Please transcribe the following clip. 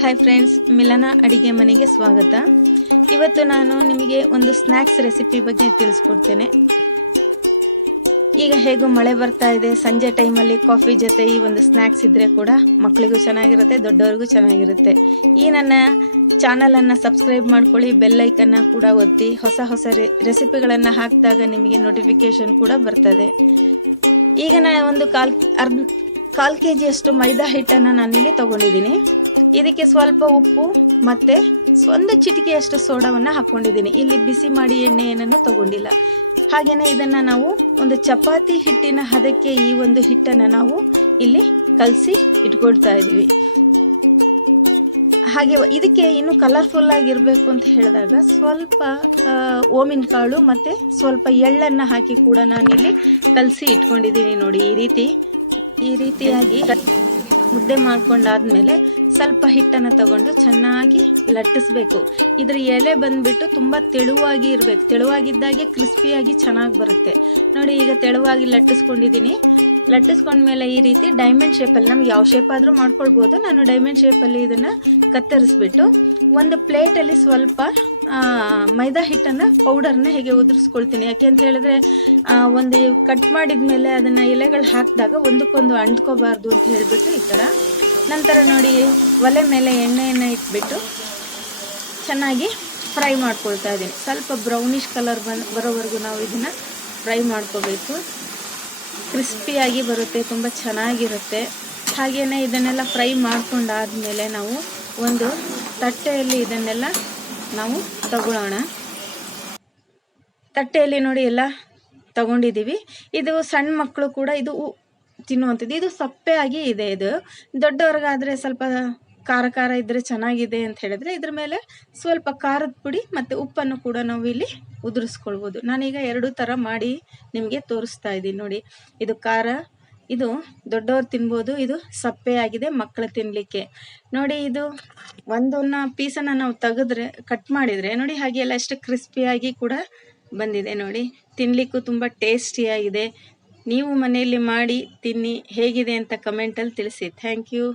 Hi friends, ಮಿಲನ ಅಡಿಗೆ ಮನೆಗೆ ಸ್ವಾಗತ. ಇವತ್ತು ನಾನು ನಿಮಗೆ ಒಂದು ಸ್ನ್ಯಾಕ್ಸ್ ರೆಸಿಪಿ ಬಗ್ಗೆ ತಿಳಿಸ್ಕೊಡ್ತೇನೆ. ಈಗ ಹೇಗೂ ಮಳೆ ಬರ್ತಾ ಇದೆ, ಸಂಜೆ ಟೈಮಲ್ಲಿ ಕಾಫಿ ಜೊತೆ ಈ ಒಂದು ಸ್ನ್ಯಾಕ್ಸ್ ಇದ್ದರೆ ಕೂಡ ಮಕ್ಕಳಿಗೂ ಚೆನ್ನಾಗಿರುತ್ತೆ, ದೊಡ್ಡವ್ರಿಗೂ ಚೆನ್ನಾಗಿರುತ್ತೆ. ಈ ನನ್ನ ಚಾನಲನ್ನು ಸಬ್ಸ್ಕ್ರೈಬ್ ಮಾಡ್ಕೊಳ್ಳಿ, ಬೆಲ್ಲೈಕನ್ನು ಕೂಡ ಒತ್ತಿ. ಹೊಸ ಹೊಸ ರೆಸಿಪಿಗಳನ್ನು ಹಾಕಿದಾಗ ನಿಮಗೆ ನೋಟಿಫಿಕೇಷನ್ ಕೂಡ ಬರ್ತದೆ. ಈಗ ನಾನು ಒಂದು ಕಾಲು ಕೆ ಜಿಯಷ್ಟು ಮೈದಾ ಹಿಟ್ಟನ್ನು ನಾನಿಲ್ಲಿ ತೊಗೊಂಡಿದ್ದೀನಿ. ಇದಕ್ಕೆ ಸ್ವಲ್ಪ ಉಪ್ಪು ಮತ್ತು ಒಂದು ಚಿಟಿಕೆಯಷ್ಟು ಸೋಡಾವನ್ನು ಹಾಕ್ಕೊಂಡಿದ್ದೀನಿ. ಇಲ್ಲಿ ಬಿಸಿ ಮಾಡಿ ಎಣ್ಣೆ ಏನನ್ನು ತೊಗೊಂಡಿಲ್ಲ. ಹಾಗೆಯೇ ಇದನ್ನು ನಾವು ಒಂದು ಚಪಾತಿ ಹಿಟ್ಟಿನ ಹದಕ್ಕೆ ಈ ಒಂದು ಹಿಟ್ಟನ್ನು ನಾವು ಇಲ್ಲಿ ಕಲಸಿ ಇಟ್ಕೊಳ್ತಾ ಇದ್ದೀವಿ. ಹಾಗೆ ಇದಕ್ಕೆ ಇನ್ನೂ ಕಲರ್ಫುಲ್ ಆಗಿರಬೇಕು ಅಂತ ಹೇಳಿದಾಗ ಸ್ವಲ್ಪ ಓಮಿನ ಕಾಳು ಮತ್ತು ಸ್ವಲ್ಪ ಎಳ್ಳನ್ನು ಹಾಕಿ ಕೂಡ ನಾನಿಲ್ಲಿ ಕಲಸಿ ಇಟ್ಕೊಂಡಿದ್ದೀನಿ. ನೋಡಿ, ಈ ರೀತಿಯಾಗಿ ಮುದ್ದೆ ಮಾಡ್ಕೊಂಡಾದ್ಮೇಲೆ ಸ್ವಲ್ಪ ಹಿಟ್ಟನ್ನು ತಗೊಂಡು ಚೆನ್ನಾಗಿ ಲಟ್ಟಿಸ್ಬೇಕು. ಇದ್ರ ಎಲೆ ಬಂದುಬಿಟ್ಟು ತುಂಬ ತೆಳುವಾಗಿ ಇರಬೇಕು. ತೆಳುವಾಗಿದ್ದಾಗೆ ಕ್ರಿಸ್ಪಿಯಾಗಿ ಚೆನ್ನಾಗಿ ಬರುತ್ತೆ. ನೋಡಿ, ಈಗ ತೆಳುವಾಗಿ ಲಟ್ಟಿಸ್ಕೊಂಡಿದ್ದೀನಿ. ಲಟ್ಟಿಸ್ಕೊಂಡ್ಮೇಲೆ ಈ ರೀತಿ ಡೈಮಂಡ್ ಶೇಪಲ್ಲಿ, ನಮ್ಗೆ ಯಾವ ಶೇಪ್ ಆದರೂ ಮಾಡ್ಕೊಳ್ಬೋದು. ನಾನು ಡೈಮಂಡ್ ಶೇಪಲ್ಲಿ ಇದನ್ನು ಕತ್ತರಿಸ್ಬಿಟ್ಟು ಒಂದು ಪ್ಲೇಟಲ್ಲಿ ಸ್ವಲ್ಪ ಮೈದಾ ಹಿಟ್ಟನ್ನು ಪೌಡರ್ನ ಹೇಗೆ ಉದುರಿಸ್ಕೊಳ್ತೀನಿ. ಯಾಕೆ ಅಂತ ಹೇಳಿದ್ರೆ ಒಂದು ಕಟ್ ಮಾಡಿದ ಮೇಲೆ ಅದನ್ನು ಎಲೆಗಳು ಹಾಕಿದಾಗ ಒಂದಕ್ಕೊಂದು ಅಂಟ್ಕೋಬಾರ್ದು ಅಂತ ಹೇಳಿಬಿಟ್ಟು ಈ ಥರ. ನಂತರ ನೋಡಿ, ಒಲೆ ಮೇಲೆ ಎಣ್ಣೆಯನ್ನು ಇಟ್ಬಿಟ್ಟು ಚೆನ್ನಾಗಿ ಫ್ರೈ ಮಾಡ್ಕೊಳ್ತಾ ಇದ್ದೀನಿ. ಸ್ವಲ್ಪ ಬ್ರೌನಿಷ್ ಕಲರ್ ಬರೋವರೆಗೂ ನಾವು ಇದನ್ನು ಫ್ರೈ ಮಾಡ್ಕೋಬೇಕು. ಕ್ರಿಸ್ಪಿಯಾಗಿ ಬರುತ್ತೆ, ತುಂಬ ಚೆನ್ನಾಗಿರುತ್ತೆ. ಹಾಗೆಯೇ ಇದನ್ನೆಲ್ಲ ಫ್ರೈ ಮಾಡ್ಕೊಂಡಾದಮೇಲೆ ನಾವು ಒಂದು ತಟ್ಟೆಯಲ್ಲಿ ಇದನ್ನೆಲ್ಲ ನಾವು ತಗೊಳ್ಳೋಣ. ತಟ್ಟೆಯಲ್ಲಿ ನೋಡಿ ಎಲ್ಲ ತಗೊಂಡಿದ್ದೀವಿ. ಇದು ಸಣ್ಣ ಮಕ್ಕಳು ಕೂಡ ಇದು ತಿನ್ನುವಂಥದ್ದು. ಇದು ಸಪ್ಪೆ ಆಗಿ ಇದೆ. ಇದು ದೊಡ್ಡವ್ರಿಗಾದರೆ ಸ್ವಲ್ಪ ಖಾರ ಇದ್ದರೆ ಚೆನ್ನಾಗಿದೆ ಅಂತ ಹೇಳಿದ್ರೆ ಇದ್ರ ಮೇಲೆ ಸ್ವಲ್ಪ ಖಾರದ ಪುಡಿ ಮತ್ತು ಉಪ್ಪನ್ನು ಕೂಡ ನಾವು ಇಲ್ಲಿ ಉದುರಿಸ್ಕೊಳ್ಬೋದು. ನಾನೀಗ ಎರಡೂ ಥರ ಮಾಡಿ ನಿಮಗೆ ತೋರಿಸ್ತಾ ಇದ್ದೀನಿ. ನೋಡಿ, ಇದು ಖಾರ, ಇದು ದೊಡ್ಡವ್ರು ತಿನ್ಬೋದು, ಇದು ಸಪ್ಪೆ ಆಗಿದೆ ಮಕ್ಕಳು ತಿನ್ನಲಿಕ್ಕೆ. ನೋಡಿ, ಇದು ಒಂದೊಂದು ಪೀಸನ್ನು ನಾವು ತೆಗೆದ್ರೆ ಕಟ್ ಮಾಡಿದರೆ ನೋಡಿ ಹಾಗೆ ಎಲ್ಲ ಎಷ್ಟು ಕ್ರಿಸ್ಪಿಯಾಗಿ ಕೂಡ ಬಂದಿದೆ. ನೋಡಿ, ತಿನ್ನಲಿಕ್ಕೂ ತುಂಬ ಟೇಸ್ಟಿಯಾಗಿದೆ. ನೀವು ಮನೆಯಲ್ಲಿ ಮಾಡಿ ತಿನ್ನಿ, ಹೇಗಿದೆ ಅಂತ ಕಮೆಂಟಲ್ಲಿ ತಿಳಿಸಿ. Thank you.